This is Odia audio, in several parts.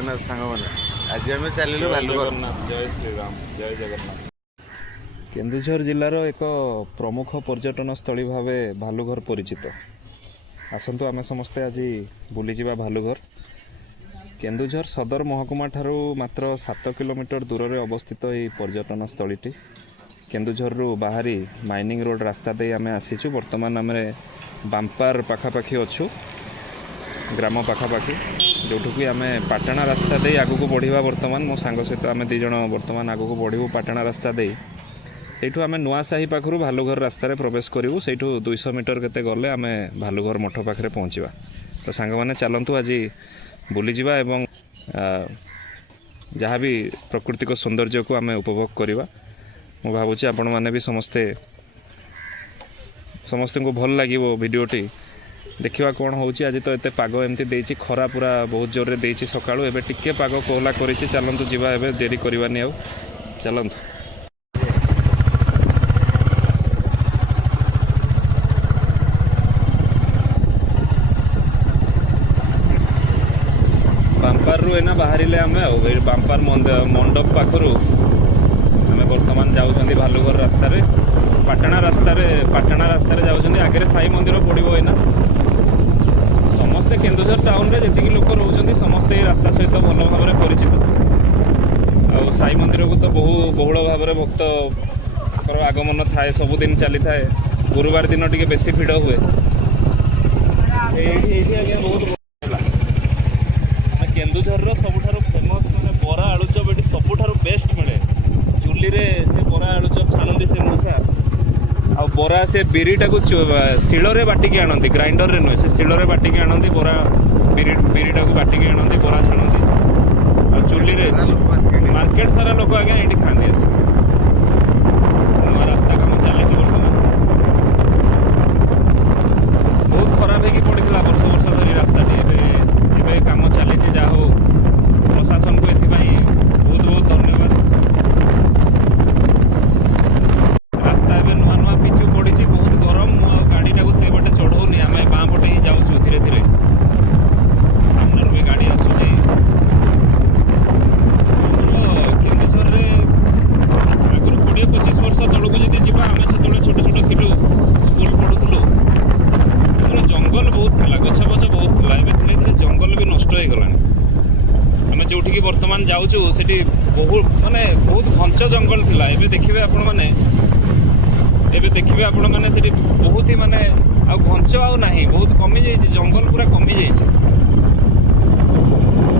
ଜଗନ୍ନାଥ ସାଙ୍ଗମାନେ ଆଜି ଆମେ ଚାଲିଲୁ ଭାଲୁଘର। ଜୟ ଶ୍ରୀରାମ, ଜୟ ଜଗନ୍ନାଥ। କେନ୍ଦୁଝର ଜିଲ୍ଲାର ଏକ ପ୍ରମୁଖ ପର୍ଯ୍ୟଟନ ସ୍ଥଳୀ ଭାବେ ଭାଲୁଘର ପରିଚିତ। ଆସନ୍ତୁ ଆମେ ସମସ୍ତେ ଆଜି ବୁଲିଯିବା ଭାଲୁଘର। କେନ୍ଦୁଝର ସଦର ମହକୁମା ଠାରୁ ମାତ୍ର 7 କିଲୋମିଟର ଦୂରରେ ଅବସ୍ଥିତ ଏହି ପର୍ଯ୍ୟଟନ ସ୍ଥଳୀଟି। କେନ୍ଦୁଝରରୁ ବାହାରି ମାଇନିଂ ରୋଡ଼ ରାସ୍ତା ଦେଇ ଆମେ ଆସିଛୁ। ବର୍ତ୍ତମାନ ଆମେ ବାମ୍ପାର ପାଖାପାଖି ଅଛୁ, ଗ୍ରାମ ପାଖାପାଖି, ଯେଉଁଠିକି ଆମେ ପାଟଣା ରାସ୍ତା ଦେଇ ଆଗକୁ ବଢ଼ିବା। ବର୍ତ୍ତମାନ ମୋ ସାଙ୍ଗ ସହିତ ଆମେ 2 ଜଣ ବର୍ତ୍ତମାନ ଆଗକୁ ବଢ଼ିବୁ ପାଟଣା ରାସ୍ତା ଦେଇ। ସେଇଠୁ ଆମେ ନୂଆସାହି ପାଖରୁ ଭାଲୁଘର ରାସ୍ତାରେ ପ୍ରବେଶ କରିବୁ। ସେଇଠୁ 200 ମିଟର କେତେ ଗଲେ ଆମେ ଭାଲୁଘର ମଠ ପାଖରେ ପହଞ୍ଚିବା। ତ ସାଙ୍ଗମାନେ ଚାଲନ୍ତୁ ଆଜି ବୁଲିଯିବା ଏବଂ ଯାହା ବି ପ୍ରାକୃତିକ ସୌନ୍ଦର୍ଯ୍ୟକୁ ଆମେ ଉପଭୋଗ କରିବା। ମୁଁ ଭାବୁଛି ଆପଣମାନେ ବି ସମସ୍ତଙ୍କୁ ଭଲ ଲାଗିବ ଭିଡ଼ିଓଟି। ଦେଖିବା କ'ଣ ହେଉଛି। ଆଜି ତ ଏତେ ପାଗ ଏମିତି ଦେଇଛି, ଖରା ପୁରା ବହୁତ ଜୋରରେ ଦେଇଛି ସକାଳୁ। ଏବେ ଟିକେ ପାଗ କୋହଲା କରିଛି। ଚାଲନ୍ତୁ ଯିବା, ଏବେ ଡେରି କରିବାନି ଆଉ, ଚାଲନ୍ତୁ। ବାମ୍ପାରରୁ ଏଇନା ବାହାରିଲେ ଆମେ ଆଉ ଏଇ ବାମ୍ପାର ମଣ୍ଡପ ପାଖରୁ ଆମେ ବର୍ତ୍ତମାନ ଯାଉଛନ୍ତି ଭାଲୁଘର ରାସ୍ତାରେ। ପାଟଣା ରାସ୍ତାରେ ଯାଉଛନ୍ତି। ଆଗରେ ସାଇ ମନ୍ଦିର ପଡ଼ିବ ଏଇନା। ସମସ୍ତେ କେନ୍ଦୁଝର ଟାଉନରେ ଯେତିକି ଲୋକ ରହୁଛନ୍ତି ସମସ୍ତେ ଏଇ ରାସ୍ତା ସହିତ ଭଲ ଭାବରେ ପରିଚିତ। ଆଉ ସାଇ ମନ୍ଦିରକୁ ତ ବହୁଳ ଭାବରେ ଭକ୍ତଙ୍କର ଆଗମନ ଥାଏ, ସବୁଦିନ ଚାଲିଥାଏ। ଗୁରୁବାର ଦିନ ଟିକେ ବେଶୀ ଭିଡ଼ ହୁଏ। ଏଇଠି ଆଜ୍ଞା ବହୁତ କେନ୍ଦୁଝରର ସବୁଠାରୁ ଫେମସ୍ ମାନେ ବରା ଆଳୁଚପ ଏଠି ସବୁଠାରୁ ବେଷ୍ଟ ମିଳେ। ଚୁଲିରେ ସେ ବରା ଆଳୁଚପ ଛାଣନ୍ତି ସେ ମଉସା। ଆଉ ବରା ସେ ବିରିଟାକୁ ଶିଳରେ ବାଟିକି ଆଣନ୍ତି, ଗ୍ରାଇଣ୍ଡରରେ ନୁହେଁ, ସେ ଶିଳରେ ବାଟିକି ଆଣନ୍ତି। ବରା ବିରିଟାକୁ ବାଟିକି ଆଣନ୍ତି, ବରା ଛାଣନ୍ତି। ଆଉ ଚୁଲିରେ ମାର୍କେଟ ସାରା ଲୋକ ଆଜ୍ଞା ଏଠି ଖାଆନ୍ତି ଆସି। ନୂଆ ରାସ୍ତା କାମ ଚାଲିଛି ବର୍ତ୍ତମାନ। ବହୁତ ଖରାପ ହେଇକି ପଡ଼ିଥିଲା ବର୍ଷ ଧରି ରାସ୍ତାଟି। ଏବେ କାମ ଚାଲିଛି। ଯାହା ହଉ ପ୍ରଶାସନକୁ ଏଥିପାଇଁ ବହୁତ ଧନ୍ୟବାଦ। ରାସ୍ତା ଏବେ ନୂଆ ପିଚୁ ପଡ଼ିଛି। ବହୁତ ଗରମ। ମୁଁ ଆଉ ଗାଡ଼ିଟାକୁ ସେଇ ପଟେ ଚଢ଼ଉନି, ଆମେ ବାଁ ପଟେ ହିଁ ଯାଉଛୁ ଧୀରେ ଧୀରେ। ସାମ୍ନାରୁ ବି ଗାଡ଼ି ଆସୁଛି। ଆମର କେନ୍ଦୁଝରରେ ଆଗରୁ 20-25 ବର୍ଷ ତଳକୁ ଯଦି ଯିବା, ଆମେ ସେତେବେଳେ ଛୋଟ ଥିଲୁ, ସ୍କୁଲ ପଢ଼ୁଥିଲୁ, ସେତେବେଳେ ଜଙ୍ଗଲ ବହୁତ ଥିଲା, ଗଛ ବହୁତ ଥିଲା। ଏବେ ଧୀରେ ଧୀରେ ଜଙ୍ଗଲ ବି ନଷ୍ଟ ହେଇଗଲାଣି। ଆମେ ଯେଉଁଠିକି ବର୍ତ୍ତମାନ ଯାଉଛୁ ସେଠି ବହୁତ ଘଞ୍ଚ ଜଙ୍ଗଲ ଥିଲା। ଏବେ ଦେଖିବେ ଆପଣମାନେ ସେଠି ବହୁତ ହିଁ ଆଉ ଘଞ୍ଚ ଆଉ ନାହିଁ, ବହୁତ କମିଯାଇଛି। ଜଙ୍ଗଲ ପୁରା କମିଯାଇଛି।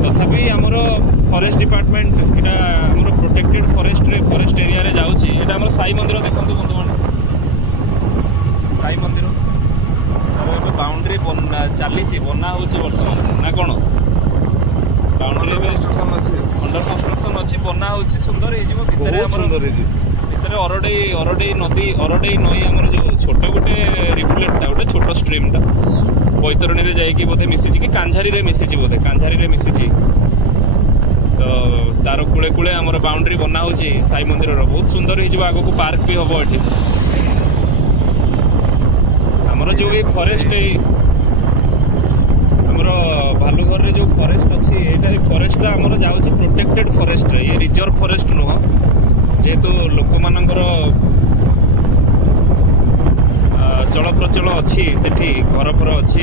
ତଥାପି ଆମର ଫରେଷ୍ଟ ଡିପାର୍ଟମେଣ୍ଟ ଏଇଟା ଆମର ପ୍ରୋଟେକ୍ଟେଡ୍ ଫରେଷ୍ଟ ଏରିଆରେ ଯାଉଛି। ଏଇଟା ଆମର ସାଇ ମନ୍ଦିର ଦେଖନ୍ତୁ ବନ୍ଧୁଗଣ, ସାଇ ମନ୍ଦିର। ଏବେ ବାଉଣ୍ଡ୍ରି ଚାଲିଛି, ବନା ହେଉଛି ବର୍ତ୍ତମାନ ନା କ'ଣ? ବାଉଣ୍ଡ୍ରି ଏବେ ଅଣ୍ଡର କନଷ୍ଟ୍ରକ୍ସନ୍ ଅଛି, ବନା ହେଉଛି, ସୁନ୍ଦର ହେଇଯିବ। ଭିତରେ ଆମର ଭିତରେ ଅରଡେଇ ନଈ ଆମର ଯେଉଁ ଛୋଟ ଗୋଟେ ରିଭୁଲେଟ୍ଟା, ଗୋଟେ ଛୋଟ ଷ୍ଟ୍ରିମ୍ଟା ବୈତରଣୀରେ ଯାଇକି ବୋଧେ ମିଶିଛି କି କାଞ୍ଝାରିରେ ମିଶିଛି, ତ ତାର କୂଳେ ଆମର ବାଉଣ୍ଡ୍ରି ବନା ହେଉଛି ସାଇ ମନ୍ଦିରର। ବହୁତ ସୁନ୍ଦର ହେଇଯିବ। ଆଗକୁ ପାର୍କ ବି ହେବ ଏଠି। ଆମର ଯେଉଁ ଏଇ ଫରେଷ୍ଟ, ଆମର ଭାଲୁଘରରେ ଯେଉଁ ଫରେଷ୍ଟ ଅଛି, ଏଇ ଫରେଷ୍ଟଟା ଆମର ଯାଉଛି ପ୍ରୋଟେକ୍ଟେଡ୍ ଫରେଷ୍ଟରେ, ଇଏ ରିଜର୍ଭ ଫରେଷ୍ଟ ନୁହଁ। ଯେହେତୁ ଲୋକମାନଙ୍କର ଚଳପ୍ରଚଳ ଅଛି, ସେଠି ଘରଫର ଅଛି,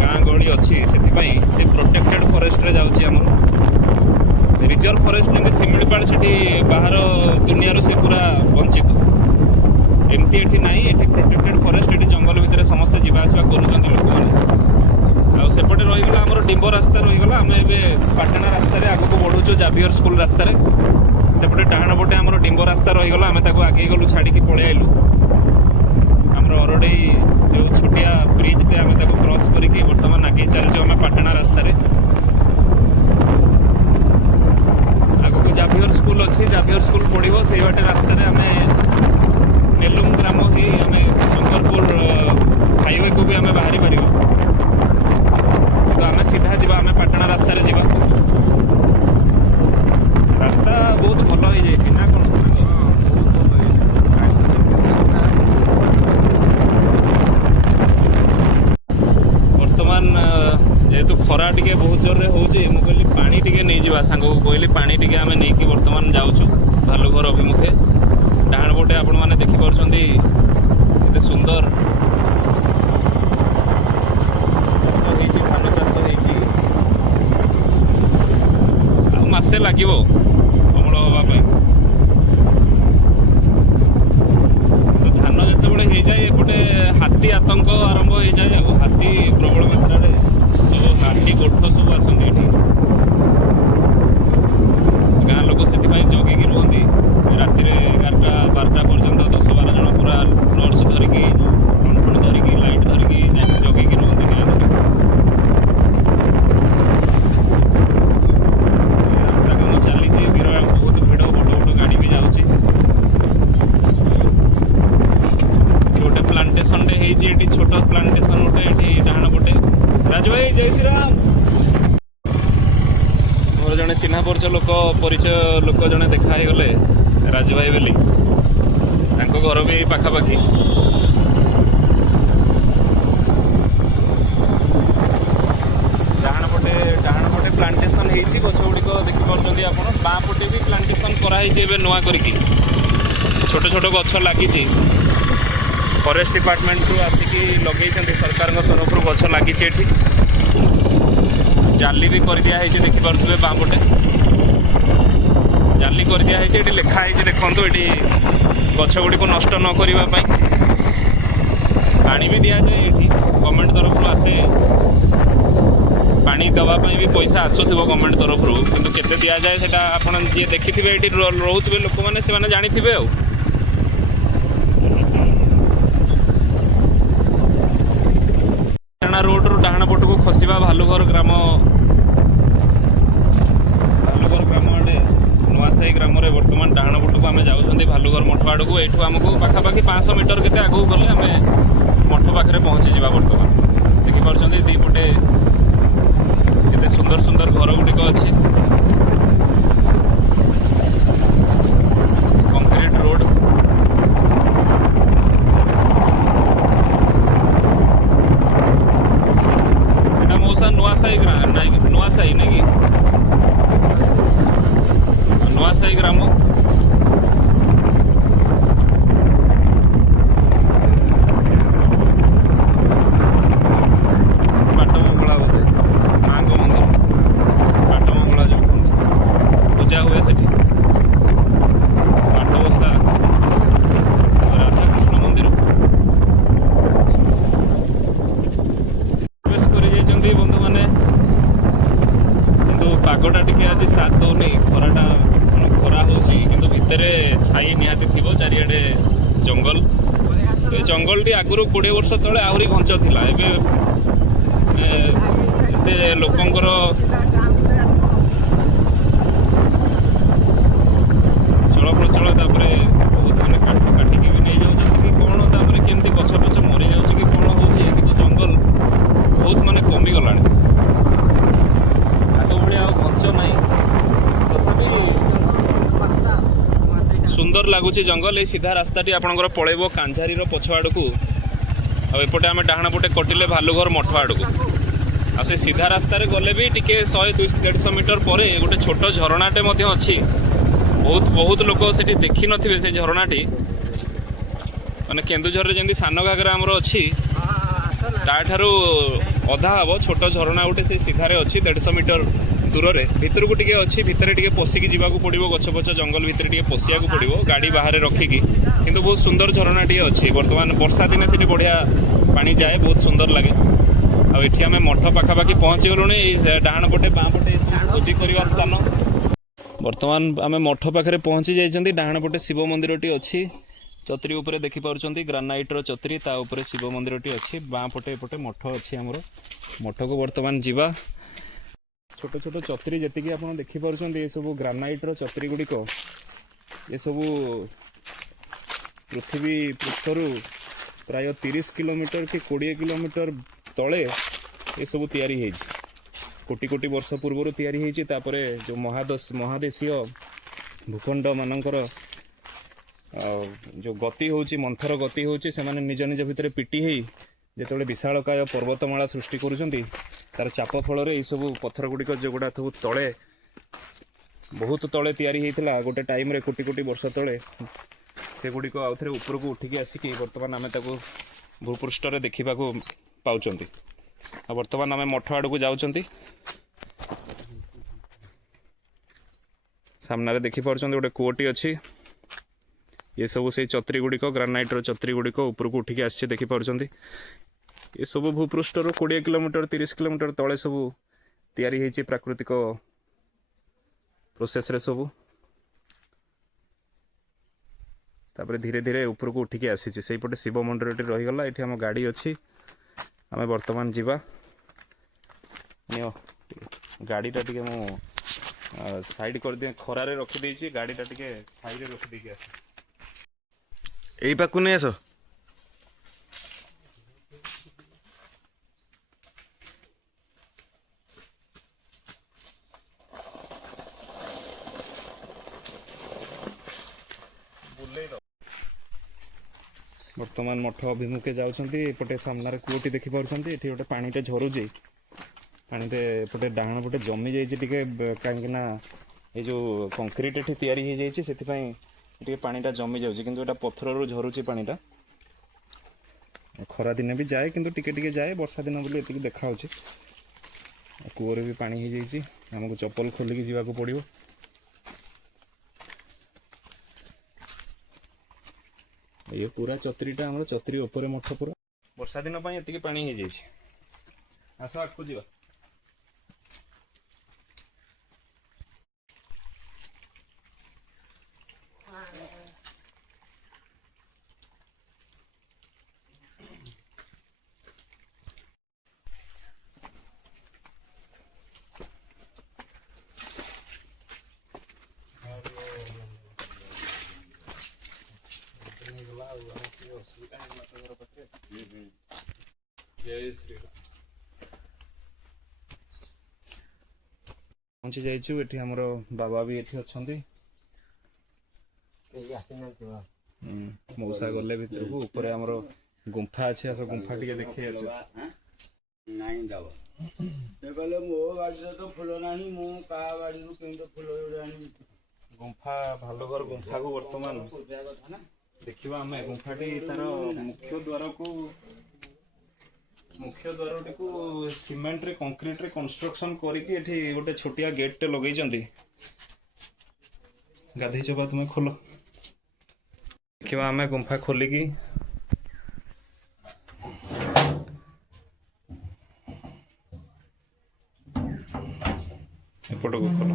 ଗାଁ ଗହଳି ଅଛି, ସେଥିପାଇଁ ସେ ପ୍ରୋଟେକ୍ଟେଡ୍ ଫରେଷ୍ଟରେ ଯାଉଛି। ଆମର ରିଜର୍ଭ ଫରେଷ୍ଟ ଯେମିତି ଶିମିଳିପାଳ, ସେଠି ବାହାର ଦୁନିଆରୁ ସେ ପୁରା ବଞ୍ଚିତ। ଏମିତି ଏଠି ନାହିଁ। ଏଠି ପ୍ରୋଟେକ୍ଟେଡ୍ ଫରେଷ୍ଟ, ଏଠି ଜଙ୍ଗଲ ଭିତରେ ସମସ୍ତେ ଯିବା ଆସିବା କରୁଛନ୍ତି ଲୋକମାନେ। ଆଉ ସେପଟେ ରହିଗଲା ଆମର ଡିମ୍ବ ରାସ୍ତା ରହିଗଲା। ଆମେ ଏବେ ପାଟଣା ରାସ୍ତାରେ ଆଗକୁ ବଢ଼ୁଛୁ, ଜାଭିୟର ସ୍କୁଲ ରାସ୍ତାରେ। ସେପଟେ ଡାହାଣ ପଟେ ଆମର ଡିମ୍ବ ରାସ୍ତା ରହିଗଲା, ଆମେ ତାକୁ ଆଗେଇ ଗଲୁ, ଛାଡ଼ିକି ପଳେଇ ଆଇଲୁ। ଆମର ଅରଡେଇ ଯେଉଁ ଛୋଟିଆ ବ୍ରିଜ୍ଟେ, ଆମେ ତାକୁ କ୍ରସ୍ କରିକି ବର୍ତ୍ତମାନ ଆଗେଇ ଚାଲିଛୁ ଆମେ ପାଟଣା ରାସ୍ତାରେ। ଆଗକୁ ଜାଭିୟର ସ୍କୁଲ ଅଛି, ଜାଭିୟର ସ୍କୁଲ ପଡ଼ିବ। ସେଇ ବାଟେ ରାସ୍ତାରେ ଆମେ ନେଲୁମ୍ ଗ୍ରାମ ହେଇ ଆମେ ଶଙ୍କରପୁର ହାଇୱେକୁ ବି ଆମେ ବାହାରି ପାରିବା। ତ ଆମେ ସିଧା ଯିବା, ଆମେ ପାଟଣା ରାସ୍ତାରେ ଯିବା। ରାସ୍ତା ବହୁତ ଭଲ ହେଇଯାଇଛି ନା କ'ଣ? ବର୍ତ୍ତମାନ ଯେହେତୁ ଖରା ଟିକେ ବହୁତ ଜୋରରେ ହେଉଛି ମୁଁ କହିଲି ପାଣି ଟିକେ ନେଇଯିବା, ସାଙ୍ଗକୁ କହିଲି ପାଣି ଟିକେ ଆମେ ନେଇକି ବର୍ତ୍ତମାନ ଯାଉଛୁ ଭାଲୁଘର ଅଭିମୁଖେ। ଡାହାଣ ପଟେ ଆପଣମାନେ ଦେଖିପାରୁଛନ୍ତି କେତେ ସୁନ୍ଦର ଚାଷ ହେଇଛି, ଧାନ ଚାଷ ହେଇଛି। ଆଉ ମାସେ ଲାଗିବ ଅମଳ ହେବା ପାଇଁ। ଧାନ ଯେତେବେଳେ ହେଇଯାଏ ଏପଟେ ହାତୀ ଆତଙ୍କ ଆରମ୍ଭ ହେଇଯାଏ। ଆଉ ହାତୀ ପ୍ରବଳ ମାତ୍ରାରେ ସବୁ ହାତୀ ଗୋଠ ସବୁ ଆସନ୍ତି ଏଠି। ଗାଁ ଲୋକ ସେଥିପାଇଁ ଜଗିକି ରୁହନ୍ତି ରାତିରେ 11ଟା 12ଟା ପର୍ଯ୍ୟନ୍ତ। 10-12 ଜଣ ପୁରା ଟର୍ଚ୍ଚ ଧରିକି, ଲଣ୍ଠନ ଧରିକି, ଲାଇଟ୍ ଧରିକି ଯାଇକି ଜଗିକି ରୁହନ୍ତି ଗାଁ ଲୋକ। ରାସ୍ତା କାମ ଚାଲିଛି, ବହୁତ ଭିଡ଼, ବଡ଼ ବଡ଼ ଗାଡ଼ି ବି ଯାଉଛି। ଗୋଟେ ପ୍ଲାଣ୍ଟେସନଟେ ହେଇଛି ଏଠି, ଛୋଟ ପ୍ଲାଣ୍ଟେସନ ଗୋଟେ ଏଠି ଡାହାଣ ପଟେ। ରାଜୁ ଭାଇ ଜୟ ଶ୍ରୀରାମ। ମୋର ଜଣେ ଚିହ୍ନା ପରିଚୟ ଲୋକ ଜଣେ ଦେଖା ହେଇଗଲେ, ରାଜୁ ଭାଇ ବୋଲି। ତାଙ୍କ ଘର ବି ପାଖାପାଖି। ଡାହାଣ ପଟେ ପ୍ଲାଣ୍ଟେସନ ହେଇଛି, ଗଛ ଗୁଡ଼ିକ ଦେଖିପାରୁଛନ୍ତି ଆପଣ। ବାଁ ପଟେ ବି ପ୍ଲାଣ୍ଟେସନ କରାହେଇଛି ଏବେ ନୂଆ କରିକି, ଛୋଟ ଛୋଟ ଗଛ ଲାଗିଛି। ଫରେଷ୍ଟ ଡିପାର୍ଟମେଣ୍ଟରୁ ଆସିକି ଲଗେଇଛନ୍ତି, ସରକାରଙ୍କ ତରଫରୁ ଗଛ ଲାଗିଛି ଏଠି। ଜାଲି ବି କରିଦିଆ ହେଇଛି, ଦେଖିପାରୁଥିବେ ବାଁ ପଟେ ଜାଲି କରିଦିଆ ହେଇଛି। ଏଠି ଲେଖା ହେଇଛି ଦେଖନ୍ତୁ, ଏଠି ଗଛ ଗୁଡ଼ିକୁ ନଷ୍ଟ ନ କରିବା ପାଇଁ। ପାଣି ବି ଦିଆଯାଏ ଏଠି, ଗଭର୍ଣ୍ଣମେଣ୍ଟ ତରଫରୁ ଆସେ। ପାଣି ଦେବା ପାଇଁ ବି ପଇସା ଆସୁଥିବ ଗଭର୍ଣ୍ଣମେଣ୍ଟ ତରଫରୁ, କିନ୍ତୁ କେତେ ଦିଆଯାଏ ସେଟା ଆପଣ ଯିଏ ଦେଖିଥିବେ, ଏଠି ରହୁଥିବେ ଲୋକମାନେ, ସେମାନେ ଜାଣିଥିବେ। ଆଉ ରୋଡରୁ ଡାହାଣ ପଟକୁ ଖସିବା ଭାଲୁଘର ଗ୍ରାମ ଆଡ଼େ, ନୂଆସାହି ଗ୍ରାମରେ ବର୍ତ୍ତମାନ ଡାହାଣ ପଟକୁ ଆମେ ଯାଉଛନ୍ତି ଭାଲୁଘର ମଠ ଆଡ଼କୁ। ଏଇଠୁ ଆମକୁ ପାଖାପାଖି 500 ମିଟର କେତେ ଆଗକୁ ଗଲେ ଆମେ ମଠ ପାଖରେ ପହଞ୍ଚିଯିବା। ବର୍ତ୍ତମାନ ଦେଖିପାରୁଛନ୍ତି ଦୁଇ ପଟେ କେତେ ସୁନ୍ଦର ସୁନ୍ଦର ଘର ଗୁଡ଼ିକ ଅଛି। Concrete road. ନୂଆସାହି ନାଇଁ କି? ନୂଆସାହି ଗ୍ରାମ। ପାଟମଙ୍ଗଳା ବୋଧେ ମାଙ୍କ ମନ୍ଦିର, ପାଟମଙ୍ଗଳା ଯୋଉ ପୂଜା ହୁଏ ସେଠି। ପାଟବସା ରାଧାକୃଷ୍ଣ ମନ୍ଦିର। ପ୍ରବେଶ କରି ଯାଇଛନ୍ତି ବନ୍ଧୁମାନେ, କିନ୍ତୁ ପାଗଟା ଟିକେ ଆଜି ସାଥ ଦେଉନି। ଖରା ହେଉଛି, କିନ୍ତୁ ଭିତରେ ଛାଇ ନିହାତି ଥିବ। ଚାରିଆଡ଼େ ଜଙ୍ଗଲ। ଏ ଜଙ୍ଗଲଟି ଆଗରୁ 20 ବର୍ଷ ତଳେ ଆହୁରି ଘଞ୍ଚ ଥିଲା। ଏବେ ଏତେ ଲୋକଙ୍କର ଚଳପ୍ରଚଳ, ତାପରେ ବହୁତ ମାନେ କାଠ କାଟିକି ବି ନେଇଯାଉଛନ୍ତି କି କ'ଣ, ତାପରେ କେମିତି ଗଛ ପଛ ମରିଯାଉଛି କି କ'ଣ ହେଉଛି। କିନ୍ତୁ ଜଙ୍ଗଲ ବହୁତ ମାନେ କମିଗଲାଣି, ଆଗ ଭଳି ଆଉ ଘଞ୍ଚ ନାହିଁ। ତଥାପି ସୁନ୍ଦର ଲାଗୁଛି ଜଙ୍ଗଲ। এই ସିଧା ରାସ୍ତାଟି ଆପଣଙ୍କର ପଳେଇବ କାଞ୍ଝାରୀର ପଛ ଆଡ଼କୁ, ଆଉ ଏପଟେ ଆମେ ଡାହାଣ ପଟେ କଟିଲେ ଭାଲୁଘର ମଠ ଆଡ଼କୁ। ଆଉ ସେ ସିଧା ରାସ୍ତାରେ ଗଲେ ବି ଟିକେ 100-150 ମିଟର ପରେ ଗୋଟେ ଛୋଟ ଝରଣାଟେ ମଧ୍ୟ ଅଛି। ବହୁତ ଲୋକ ସେଠି ଦେଖିନଥିବେ ସେ ଝରଣାଟି। ମାନେ କେନ୍ଦୁଝରରେ ଯେମିତି ସାନ ଘାଗରା ଆମର ଅଛି, ତାଠାରୁ ଅଧା ହେବ ଛୋଟ ଝରଣା ଗୋଟେ ସେ ସିଧାରେ ଅଛି। 150 ମିଟର ଦୂରରେ ଭିତରକୁ ଟିକେ ଅଛି। ଭିତରେ ଟିକେ ପଶିକି ଯିବାକୁ ପଡ଼ିବ, ଗଛ ପଛ ଜଙ୍ଗଲ ଭିତରେ ଟିକେ ପଶିବାକୁ ପଡ଼ିବ ଗାଡ଼ି ବାହାରେ ରଖିକି। କିନ୍ତୁ ବହୁତ ସୁନ୍ଦର ଝରଣାଟିଏ ଅଛି। ବର୍ତ୍ତମାନ ବର୍ଷା ଦିନେ ସେଠି ବଢ଼ିଆ ପାଣି ଯାଏ, ବହୁତ ସୁନ୍ଦର ଲାଗେ। ଆଉ ଏଠି ଆମେ ମଠ ପାଖାପାଖି ପହଞ୍ଚିଗଲୁଣି। ଏଇ ଡାହାଣ ପଟେ ବାଁ ପଟେ ଭୋଜି କରିବା ସ୍ଥାନ। ବର୍ତ୍ତମାନ ଆମେ ମଠ ପାଖରେ ପହଞ୍ଚି ଯାଇଛନ୍ତି। ଡାହାଣ ପଟେ ଶିବ ମନ୍ଦିରଟି ଅଛି, ଚତ୍ରୀ ଉପରେ ଦେଖିପାରୁଛନ୍ତି, ଗ୍ରାନାଇଟ୍ର ଚତ୍ରୀ। ତା ଉପରେ ଶିବ ମନ୍ଦିରଟି ଅଛି। ବାଁ ପଟେ ଏପଟେ ମଠ ଅଛି ଆମର। ମଠକୁ ବର୍ତ୍ତମାନ ଯିବା। ଛୋଟ ଛୋଟ ଚତ୍ରୀ ଯେତିକି ଆପଣ ଦେଖିପାରୁଛନ୍ତି, ଏସବୁ ଗ୍ରାନାଇଟ୍ର ଚତ୍ରୀ ଗୁଡ଼ିକ। ଏସବୁ ପୃଥିବୀ ପୃଷ୍ଠରୁ ପ୍ରାୟ 30 କିଲୋମିଟର କି 20 କିଲୋମିଟର ତଳେ ଏସବୁ ତିଆରି ହେଇଛି। କୋଟି କୋଟି ବର୍ଷ ପୂର୍ବରୁ ତିଆରି ହେଇଛି। ତାପରେ ଯେଉଁ ମହାଦେଶୀୟ ଭୂଖଣ୍ଡ ମାନଙ୍କର ଯେଉଁ ଗତି ହେଉଛି, ମନ୍ଥର ଗତି ହେଉଛି, ସେମାନେ ନିଜ ନିଜ ଭିତରେ ପିଟି ହେଇ ଯେତେବେଳେ ବିଶାଳକାୟ ପର୍ବତମାଳା ସୃଷ୍ଟି କରୁଛନ୍ତି ତାର ଚାପ ଫଳରେ ଏଇସବୁ ପଥର ଗୁଡ଼ିକ ଯେଉଁଗୁଡ଼ା ସବୁ ତଳେ ବହୁତ ତଳେ ତିଆରି ହେଇଥିଲା ଗୋଟେ ଟାଇମ୍ରେ କୋଟି କୋଟି ବର୍ଷ ତଳେ, ସେଗୁଡ଼ିକ ଆଉଥରେ ଉପରକୁ ଉଠିକି ଆସିକି ବର୍ତ୍ତମାନ ଆମେ ତାକୁ ଭୂପୃଷ୍ଠରେ ଦେଖିବାକୁ ପାଉଛନ୍ତି। ଆଉ ବର୍ତ୍ତମାନ ଆମେ ମଠ ଆଡ଼କୁ ଯାଉଛନ୍ତି। ସାମ୍ନାରେ ଦେଖିପାରୁଛନ୍ତି ଗୋଟେ କୂଅଟି ଅଛି। ଏସବୁ ସେଇ ଚତ୍ରି ଗୁଡ଼ିକ, ଗ୍ରାନାଇଟ୍ର ଚତ୍ରି ଗୁଡ଼ିକ ଉପରକୁ ଉଠିକି ଆସିଛି ଦେଖିପାରୁଛନ୍ତି। ଏସବୁ ଭୂପୃଷ୍ଠରୁ 20 କିଲୋମିଟର 30 କିଲୋମିଟର ତଳେ ସବୁ ତିଆରି ହେଇଛି ପ୍ରାକୃତିକ ପ୍ରୋସେସ୍ରେ ସବୁ। ତାପରେ ଧୀରେ ଧୀରେ ଉପରକୁ ଉଠିକି ଆସିଛି। ସେଇପଟେ ଶିବ ମନ୍ଦିରଟି ରହିଗଲା। ଏଠି ଆମ ଗାଡ଼ି ଅଛି, ଆମେ ବର୍ତ୍ତମାନ ଯିବା। ନିଅ ଗାଡ଼ିଟା ଟିକେ ମୁଁ ସାଇଡ୍ କରିଦିଏ, ଖରାରେ ରଖିଦେଇଛି ଗାଡ଼ିଟା ଟିକେ ସାଇଡ଼ରେ ରଖିଦେଇକି ଆସ। ଏଇ ପାଖକୁ ନେଇ ଆସ। ବର୍ତ୍ତମାନ ମଠ ଅଭିମୁଖେ ଯାଉଛନ୍ତି। ଏପଟେ ସାମ୍ନାରେ କୂଅଟି ଦେଖିପାରୁଛନ୍ତି। ଏଠି ଗୋଟେ ପାଣିଟେ ଝରୁଛି। ପାଣିଟେ ଏପଟେ ଡାହାଣ ପଟେ ଜମି ଯାଇଛି ଟିକେ, କାହିଁକି ନା ଏଇ ଯେଉଁ କଂକ୍ରିଟ୍ ଏଠି ତିଆରି ହେଇଯାଇଛି ସେଥିପାଇଁ ଟିକେ ପାଣିଟା ଜମି ଯାଉଛି, କିନ୍ତୁ ଏଇଟା ପଥରରୁ ଝରୁଛି ପାଣିଟା। ଖରା ଦିନେ ବି ଯାଏ, କିନ୍ତୁ ଟିକେ ଟିକେ ଯାଏ। ବର୍ଷା ଦିନ ବୋଲି ଏତିକି ଦେଖାହେଉଛି। କୂଅରେ ବି ପାଣି ହେଇଯାଇଛି, ଆମକୁ ଚପଲ ଖୋଲିକି ଯିବାକୁ ପଡ଼ିବ। ଇଏ ପୁରା ଚତ୍ରିଟା ଆମର, ଚତ୍ରି ଉପରେ ମଠ ପୁରା। ବର୍ଷା ଦିନ ପାଇଁ ଏତିକି ପାଣି ହେଇଯାଇଛି। ଆସ ଆଗକୁ ଯିବା। ଜୟ ଶ୍ରୀରାମ। ପହଞ୍ଚି ଯାଇଛୁ। ଏଠି ଆମର ବାବା ବି ଏଠି ଅଛନ୍ତି। ମଉସା ଗଲେ ଭିତରକୁ। ଉପରେ ଆମର ଗୁମ୍ଫା ଅଛି, ଆସ ଗୁମ୍ଫା ଟିକେ ଦେଖେଇ ଆସ। ନାଇଁ ଦବ ସେ କହିଲେ ମୋ ବାଡ଼ିରେ ତ ଫୁଲ ନାହିଁ, ମୁଁ କାହା ବାଡ଼ିରୁ କେମିତି ଫୁଲ ଆଣିବି? ଗୁମ୍ଫା, ଭାଲୁଘର ଗୁମ୍ଫାକୁ ବର୍ତ୍ତମାନ ଦେଖିବା ଆମେ। ଗୁମ୍ଫାଟି ତାର ମୁଖ୍ୟ ଦ୍ୱାରଟିକୁ ସିମେଣ୍ଟରେ କଂକ୍ରିଟରେ କନଷ୍ଟ୍ରକ୍ସନ କରିକି ଏଠି ଗୋଟେ ଛୋଟିଆ ଗେଟ୍ଟେ ଲଗେଇଛନ୍ତି। ଗାଧେଇଛ ବା ତୁମେ? ଖୋଲ ଦେଖିବା ଆମେ ଗୁମ୍ଫା ଖୋଲିକି। ଏପଟକୁ ଖୋଲ।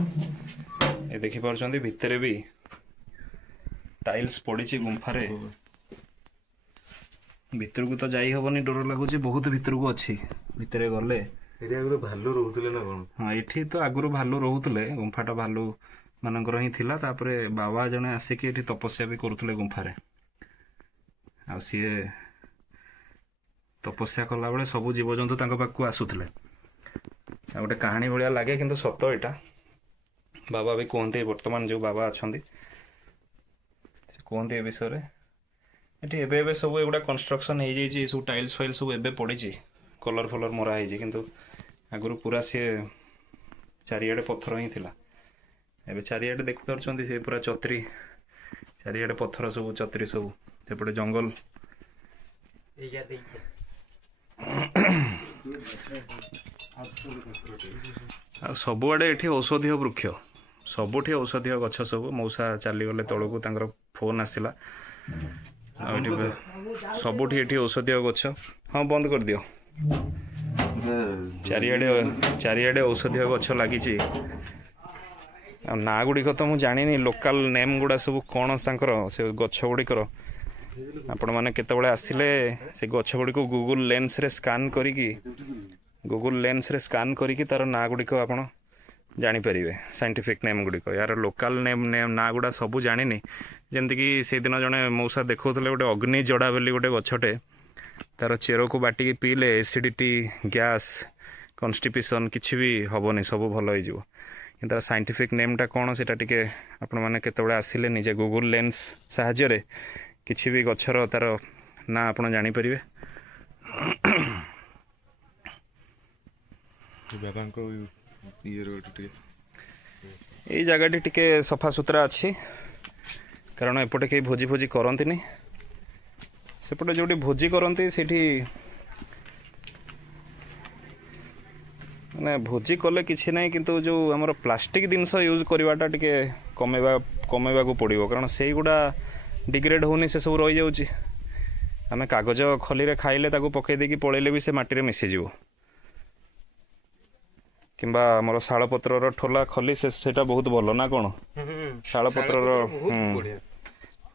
ଏ ଦେଖିପାରୁଛନ୍ତି ଭିତରେ ବି ଟାଇଲ୍ସ ପଡ଼ିଛି ଗୁମ୍ଫାରେ। ଭିତରକୁ ତ ଯାଇ ହବନି, ଡର ଲାଗୁଛି। ବହୁତ ଭିତରକୁ ଅଛି। ଭିତରେ ଗଲେ ଏଠି ଆଗରୁ ଭାଲୁ ରହୁଥିଲେ ନା କଣ? ହଁ, ଏଠି ତ ଆଗରୁ ଭାଲୁ ରହୁଥିଲେ। ଗୁମ୍ଫାଟା ଭାଲୁ ମାନଙ୍କର ହିଁ ଥିଲା। ତାପରେ ବାବା ଜଣେ ଆସିକି ଏଠି ତପସ୍ୟା ବି କରୁଥିଲେ ଗୁମ୍ଫାରେ। ଆଉ ସିଏ ତପସ୍ୟା କଲାବେଳେ ସବୁ ଜୀବଜନ୍ତୁ ତାଙ୍କ ପାଖକୁ ଆସୁଥିଲେ। ଆଉ ଗୋଟେ କାହାଣୀ ଭଳିଆ ଲାଗେ, କିନ୍ତୁ ସତ ଏଇଟା। ବାବା ବି କୁହନ୍ତି, ବର୍ତ୍ତମାନ ଯେଉଁ ବାବା ଅଛନ୍ତି ସେ କୁହନ୍ତି ଏ ବିଷୟରେ। ଏଠି ଏବେ ଏବେ ସବୁ ଏଗୁଡ଼ା କନଷ୍ଟ୍ରକ୍ସନ୍ ହେଇଯାଇଛି। ସବୁ ଟାଇଲ୍ସ ଫାଇଲ୍ସ ସବୁ ଏବେ ପଡ଼ିଛି, କଲର୍ ଫଲର୍ ମରା ହେଇଛି। କିନ୍ତୁ ଆଗରୁ ପୁରା ସିଏ ଚାରିଆଡ଼େ ପଥର ହିଁ ଥିଲା। ଏବେ ଚାରିଆଡ଼େ ଦେଖିପାରୁଛନ୍ତି ସେ ପୁରା ଚତ୍ରି, ଚାରିଆଡ଼େ ପଥର ସବୁ, ଚତ୍ରି ସବୁ। ସେପଟେ ଜଙ୍ଗଲ। ଆଉ ସବୁଆଡ଼େ ଏଠି ଔଷଧୀୟ ବୃକ୍ଷ, ସବୁଠି ଔଷଧୀୟ ଗଛ ସବୁ। ମଉସା ଚାଲିଗଲେ ତଳକୁ, ତାଙ୍କର ଫୋନ୍ ଆସିଲା। ଆଉ ଏଠି ସବୁଠି ଏଠି ଔଷଧୀୟ ଗଛ। ହଁ, ବନ୍ଦ କରିଦିଅ। ଚାରିଆଡ଼େ ଔଷଧୀୟ ଗଛ ଲାଗିଛି। ଆଉ ନାଁ ଗୁଡ଼ିକ ତ ମୁଁ ଜାଣିନି, ଲୋକାଲ୍ ନେମ୍ ଗୁଡ଼ା ସବୁ କ'ଣ ତାଙ୍କର, ସେ ଗଛ ଗୁଡ଼ିକର। ଆପଣମାନେ କେତେବେଳେ ଆସିଲେ ସେ ଗଛ ଗୁଡ଼ିକୁ ଗୁଗୁଲ୍ ଲେନ୍ସରେ ସ୍କାନ୍ କରିକି ତାର ନାଁ ଗୁଡ଼ିକ ଆପଣ ଜାଣିପାରିବେ, ସାଇଣ୍ଟିଫିକ୍ ନେମ୍ ଗୁଡ଼ିକ। ୟାର ଲୋକାଲ୍ ନାଁ ଗୁଡ଼ା ସବୁ ଜାଣିନି। ଯେମିତିକି ସେଇଦିନ ଜଣେ ମଉସା ଦେଖାଉଥିଲେ ଗୋଟେ ଅଗ୍ନି ଜଡ଼ା ବୋଲି ଗୋଟେ ଗଛଟେ, ତାର ଚେରକୁ ବାଟିକି ପିଇଲେ ଏସିଡ଼ିଟି, ଗ୍ୟାସ୍, କନଷ୍ଟିପେସନ୍ କିଛି ବି ହେବନି, ସବୁ ଭଲ ହେଇଯିବ। କିନ୍ତୁ ତାର ସାଇଣ୍ଟିଫିକ୍ ନେମ୍ଟା କ'ଣ ସେଇଟା ଟିକେ ଆପଣମାନେ କେତେବେଳେ ଆସିଲେ ନିଜେ ଗୁଗୁଲ୍ ଲେନ୍ସ ସାହାଯ୍ୟରେ କିଛି ବି ଗଛର ତାର ନାଁ ଆପଣ ଜାଣିପାରିବେ। ବାବାଙ୍କ ଇଏର ଟିକେ ଏଇ ଜାଗାଟି ଟିକେ ସଫାସୁତୁରା ଅଛି କାରଣ ଏପଟେ କେହି ଭୋଜି ଫୋଜି କରନ୍ତିନି। ସେପଟେ ଯେଉଁଠି ଭୋଜି କରନ୍ତି ସେଇଠି ମାନେ ଭୋଜି କଲେ କିଛି ନାହିଁ, କିନ୍ତୁ ଯେଉଁ ଆମର ପ୍ଲାଷ୍ଟିକ୍ ଜିନିଷ ୟୁଜ୍ କରିବାଟା ଟିକେ କମେଇବାକୁ ପଡ଼ିବ, କାରଣ ସେଇଗୁଡ଼ା ଡିଗ୍ରେଡ୍ ହେଉନି, ସେସବୁ ରହିଯାଉଛି। ଆମେ କାଗଜ ଖଲିରେ ଖାଇଲେ ତାକୁ ପକାଇ ଦେଇକି ପଳେଇଲେ ବି ସେ ମାଟିରେ ମିଶିଯିବ, କିମ୍ବା ଆମର ଶାଳପତ୍ରର ଠୋଲା ଖଲି ସେଇଟା ବହୁତ ଭଲ ନା କ'ଣ? ଶାଳପତ୍ରର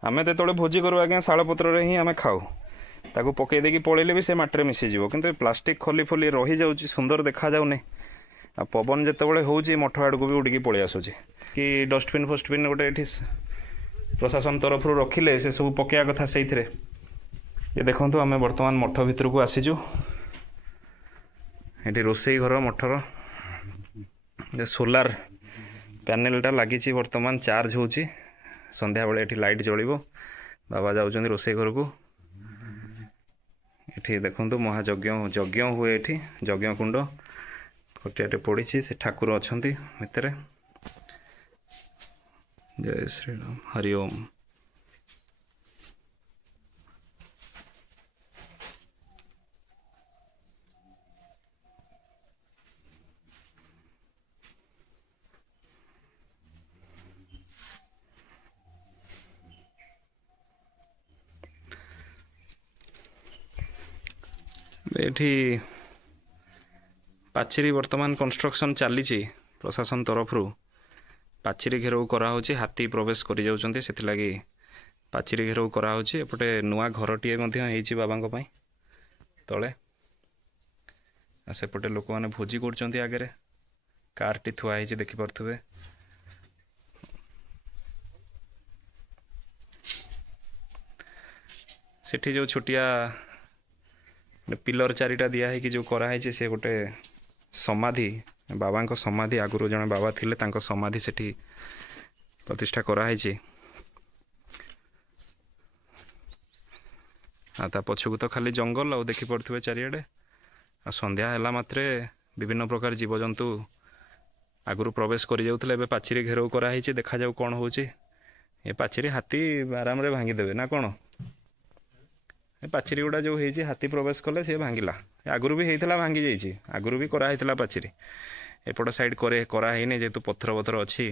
ଆମେ ଯେତେବେଳେ ଭୋଜି କରୁ ଆଜ୍ଞା ଶାଳପତ୍ରରେ ହିଁ ଆମେ ଖାଉ, ତାକୁ ପକାଇ ଦେଇକି ପଳେଇଲେ ବି ସେ ମାଟିରେ ମିଶିଯିବ। କିନ୍ତୁ ଏ ପ୍ଲାଷ୍ଟିକ୍ ଖଲି ଫଲି ରହିଯାଉଛି, ସୁନ୍ଦର ଦେଖାଯାଉନି। ଆଉ ପବନ ଯେତେବେଳେ ହେଉଛି ମଠ ଆଡ଼କୁ ବି ଉଡ଼ିକି ପଳେଇ ଆସୁଛି। କି ଡଷ୍ଟବିନ୍ ଫଷ୍ଟବିନ୍ ଗୋଟେ ଏଠି ପ୍ରଶାସନ ତରଫରୁ ରଖିଲେ ସେସବୁ ପକାଇବା କଥା ସେଇଥିରେ। ଏ ଦେଖନ୍ତୁ ଆମେ ବର୍ତ୍ତମାନ ମଠ ଭିତରକୁ ଆସିଛୁ। ଏଠି ରୋଷେଇ ଘର ମଠର ସୋଲାର ପ୍ୟାନେଲଟା ଲାଗିଛି, ବର୍ତ୍ତମାନ ଚାର୍ଜ ହେଉଛି। ସନ୍ଧ୍ୟାବେଳେ ଏଠି ଲାଇଟ୍ ଜଳିବ। ବାବା ଯାଉଛନ୍ତି ରୋଷେଇ ଘରକୁ। ଏଠି ଦେଖନ୍ତୁ ଯଜ୍ଞ ହୁଏ, ଏଠି ଯଜ୍ଞ କୁଣ୍ଡ ଖଟିଆଟେ ପଡ଼ିଛି, ସେ ଠାକୁର ଅଛନ୍ତି ଭିତରେ। ଜୟ ଶ୍ରୀରାମ, ହରି ଓମ୍। ଏଠି ପାଚେରୀ ବର୍ତ୍ତମାନ କନଷ୍ଟ୍ରକ୍ସନ୍ ଚାଲିଛି। ପ୍ରଶାସନ ତରଫରୁ ପାଚେରୀ ଘେରାଉ କରାହେଉଛି, ହାତୀ ପ୍ରବେଶ କରିଯାଉଛନ୍ତି, ସେଥିଲାଗି ପାଚେରୀ ଘେରାଉ କରାହେଉଛି। ଏପଟେ ନୂଆ ଘରଟିଏ ମଧ୍ୟ ହେଇଛି ବାବାଙ୍କ ପାଇଁ ତଳେ। ଆଉ ସେପଟେ ଲୋକମାନେ ଭୋଜି କରୁଛନ୍ତି। ଆଗରେ କାର୍ଟି ଥୁଆ ହେଇଛି, ଦେଖିପାରୁଥିବେ। ସେଠି ଯେଉଁ ଛୋଟିଆ ପିଲର ଚାରିଟା ଦିଆ ହେଇକି ଯେଉଁ କରାହେଇଛି, ସେ ଗୋଟେ ସମାଧି, ବାବାଙ୍କ ସମାଧି। ଆଗରୁ ଜଣେ ବାବା ଥିଲେ, ତାଙ୍କ ସମାଧି ସେଠି ପ୍ରତିଷ୍ଠା କରାହେଇଛି। ଆଉ ତା ପଛକୁ ତ ଖାଲି ଜଙ୍ଗଲ, ଆଉ ଦେଖିପାରୁଥିବେ ଚାରିଆଡ଼େ। ଆଉ ସନ୍ଧ୍ୟା ହେଲା ମାତ୍ରେ ବିଭିନ୍ନ ପ୍ରକାର ଜୀବଜନ୍ତୁ ଆଗରୁ ପ୍ରବେଶ କରିଯାଉଥିଲେ, ଏବେ ପାଚେରୀ ଘେରାଉ କରାହେଇଛି। ଦେଖାଯାଉ କ'ଣ ହେଉଛି। ଏ ପାଚେରୀ ହାତୀ ଆରାମରେ ଭାଙ୍ଗିଦେବେ ନା କ'ଣ? ଏ ପାଚେରୀ ଗୁଡ଼ା ଯେଉଁ ହେଇଛି, ହାତୀ ପ୍ରବେଶ କଲେ ସେ ଭାଙ୍ଗିଲା। ଆଗରୁ ବି ହେଇଥିଲା, ଭାଙ୍ଗି ଯାଇଛି। ଆଗରୁ ବି କରାହେଇଥିଲା ପାଚେରୀ। ଏପଟ ସାଇଡ଼୍ କରାହେଇନି, ଯେହେତୁ ପଥର ଅଛି।